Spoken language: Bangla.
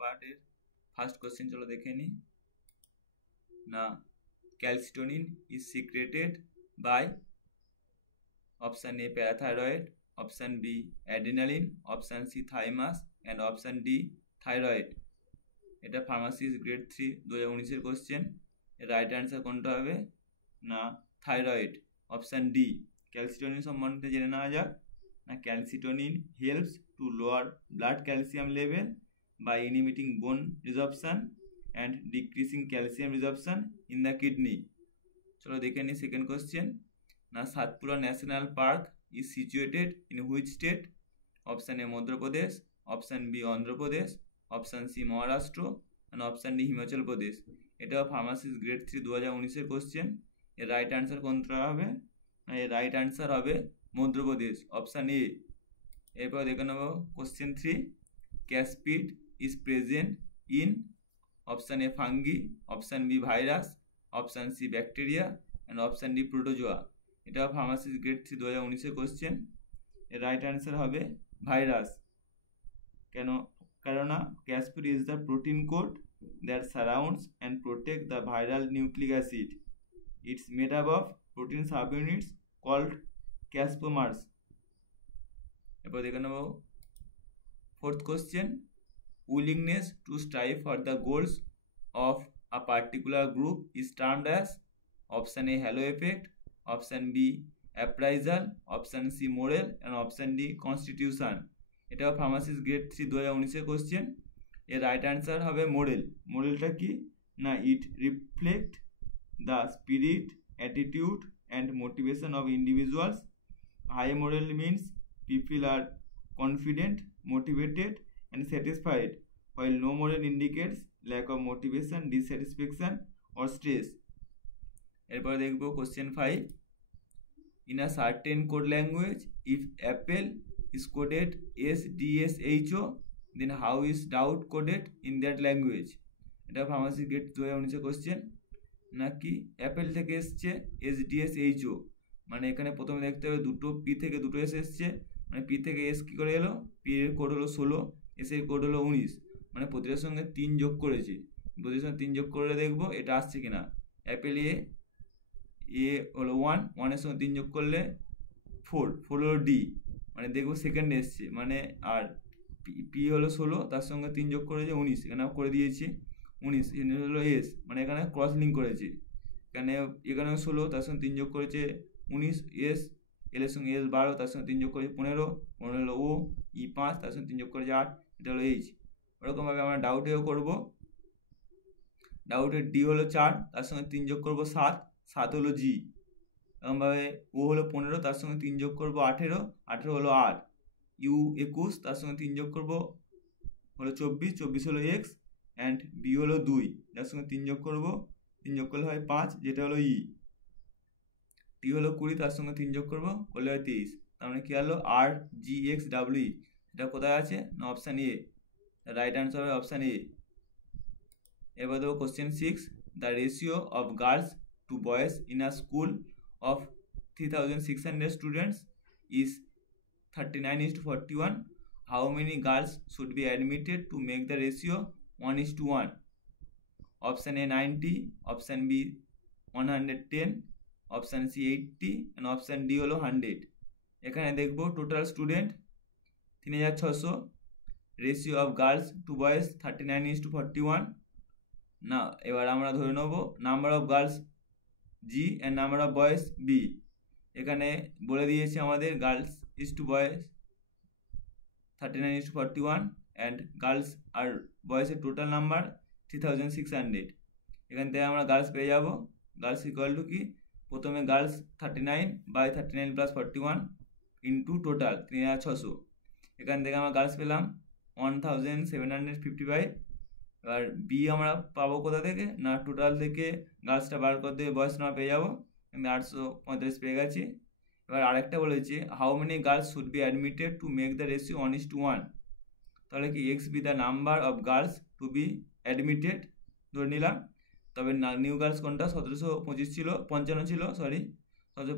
পার্টের ফার্স্ট কোশ্চেন চলো দেখে নিই না। Calcitonin is secreted by option A parathyroid, option B adrenaline, option C thymus and option D thyroid. এটা ফার্মাসিস্ট গ্রেড 3 2019-এর কোশ্চেন। রাইট অ্যান্সার কোনটা হবে না থাইরয়েড, অপশান ডি। ক্যালসিটোনিন সম্বন্ধে জেনে নেওয়া যাক না। Calcitonin helps to lower blood calcium level by inhibiting bone resorption and decreasing calcium resorption in the kidney. চলো দেখে নিই সেকেন্ড কোশ্চেন না। Satpura national park is situated in which state? Option A Madhya Pradesh, option B Andhra Pradesh, option C Maharashtra and option D Himachal Pradesh. এটাও ফার্মাসিস্ট গ্রেড 3 2019-এর কোশ্চেন। এর রাইট অ্যান্সার কোনটা হবে? এর রাইট অ্যান্সার হবে মধ্যপ্রদেশ, অপশান এ। এরপর দেখে নেব question 3। Capsid is present in option A fungi, option B virus, option C bacteria and option D protozoa. এটা ফার্মাসিস্ট গ্রেড 3 2019-এর কোশ্চেন। এর রাইট অ্যান্সার হবে ভাইরাস। কেননা capsid is the protein coat that surrounds and protect the viral nucleic acid. It's made up of protein subunits called capsomers. এরপর দেখে নেব fourth question. Willingness to strive for the goals of a particular group is termed as option A halo effect, option B appraisal, option C morale and option D constitution. এটাও ফার্মাসিস্ট গ্রেড 3 2019-এর কোশ্চেন। এর রাইট অ্যান্সার হবে মোরেল। মোরেলটা কি না? It reflect the spirit, attitude and motivation of individuals. High morale means people are confident, motivated and satisfied, while no moral indicates lack of motivation, dissatisfaction or stress. এরপরে দেখব question 5। In a certain code language, if apple is coded SDSHO, then how is doubt coded in that language? এটা ফার্মাসি গ্রেড 2019-এর কোশ্চেন। নাকি অ্যাপেল থেকে এসছে SDSHO, মানে এখানে প্রথমে দেখতে হবে দুটো পি থেকে দুটো এস এসছে, মানে পি থেকে এস কী করে এলো? পি এর কোড হলো 16, এস এর কোড হলো 19, মানে প্রতিটার সঙ্গে 3 যোগ করেছি। প্রতিটার সঙ্গে 3 যোগ করে দেখবো এটা আসছে কিনা। অ্যাপেল এ হলো 1, 1-এর সঙ্গে 3 যোগ করলে 4, 4 হলো ডি, মানে দেখবো সেকেন্ড এসছে, মানে আর পি হলো 16, তার সঙ্গে 3 যোগ করেছে 19, এখানে করে দিয়েছি 19, এখানে হলো এস, মানে এখানে ক্রস লিঙ্ক করেছি। এখানে 16, তার সঙ্গে 3 যোগ করেছে 19 এস, এল এর সঙ্গে এস 12, তার সঙ্গে 3 যোগ করেছে 15, 15 হলো ও, ই 5, তার সঙ্গে 3 যোগ করেছে 8, এটা হলো এইচ। ওরকমভাবে আমরা ডাউটেও করবো। ডাউটের ডি হলো 4, তার সঙ্গে 3 যোগ করবো 7, 7 হলো জি। এরকমভাবে ও হলো 15, তার সঙ্গে 3 যোগ করবো 18, 18 হলো আর। ইউ 21, তার সঙ্গে 3 যোগ করবো হলো 24, 24 হলো এক্স। অ্যান্ড বি হলো 2, যার সঙ্গে 3 যোগ করবো, 3 যোগ করলে হয় 5, যেটা হলো ই। টি হলো 20, তার সঙ্গে 3 যোগ করবো, করলে হয় 23। তার মানে কি হলো আর জি এক্স ডাব্লিউ। এটা কোথায় আছে না অপশান এ। রাইট অ্যান্সার হবে অপশান এ। এবার দেখো question 6। The ratio of girls to boys in a school of 3600 students is 39:41. How many girls should be admitted to make the ratio 1:1? Option A 90, option B 110, option C 80 and option D হলো 100। এখানে দেখবো total student 3600, ratio of girls to boys 39:41 না। এবার আমরা ধরে নেব number of girls G and number of boys B. এখানে বলে দিয়েছে আমাদের girls is to boys 39:41 and girls আর বয়েজের টোটাল নাম্বার 3600। এখান থেকে আমরা গার্লস পেয়ে যাব। গার্লস ইকুয়াল টু কি? প্রথমে গার্লস 39/39 + 41 ইন্টু টোটাল 3600। এখান থেকে আমরা গার্লস পেলাম 1755। এবার বি আমরা পাবো কোথা থেকে না টোটাল থেকে গার্লসটা বার করতে বয়েজ আমরা পেয়ে যাবো, আমি 845 পেয়ে গেছি। এবার আরেকটা বলেছে how many girls should be admitted to make the ratio 1:1। তাহলে কি x B the number of girls two be admitted ধরে নিলাম। তবে নিউ গার্লস কোনটা 1725 ছিল, 55 ছিল, সরি 1755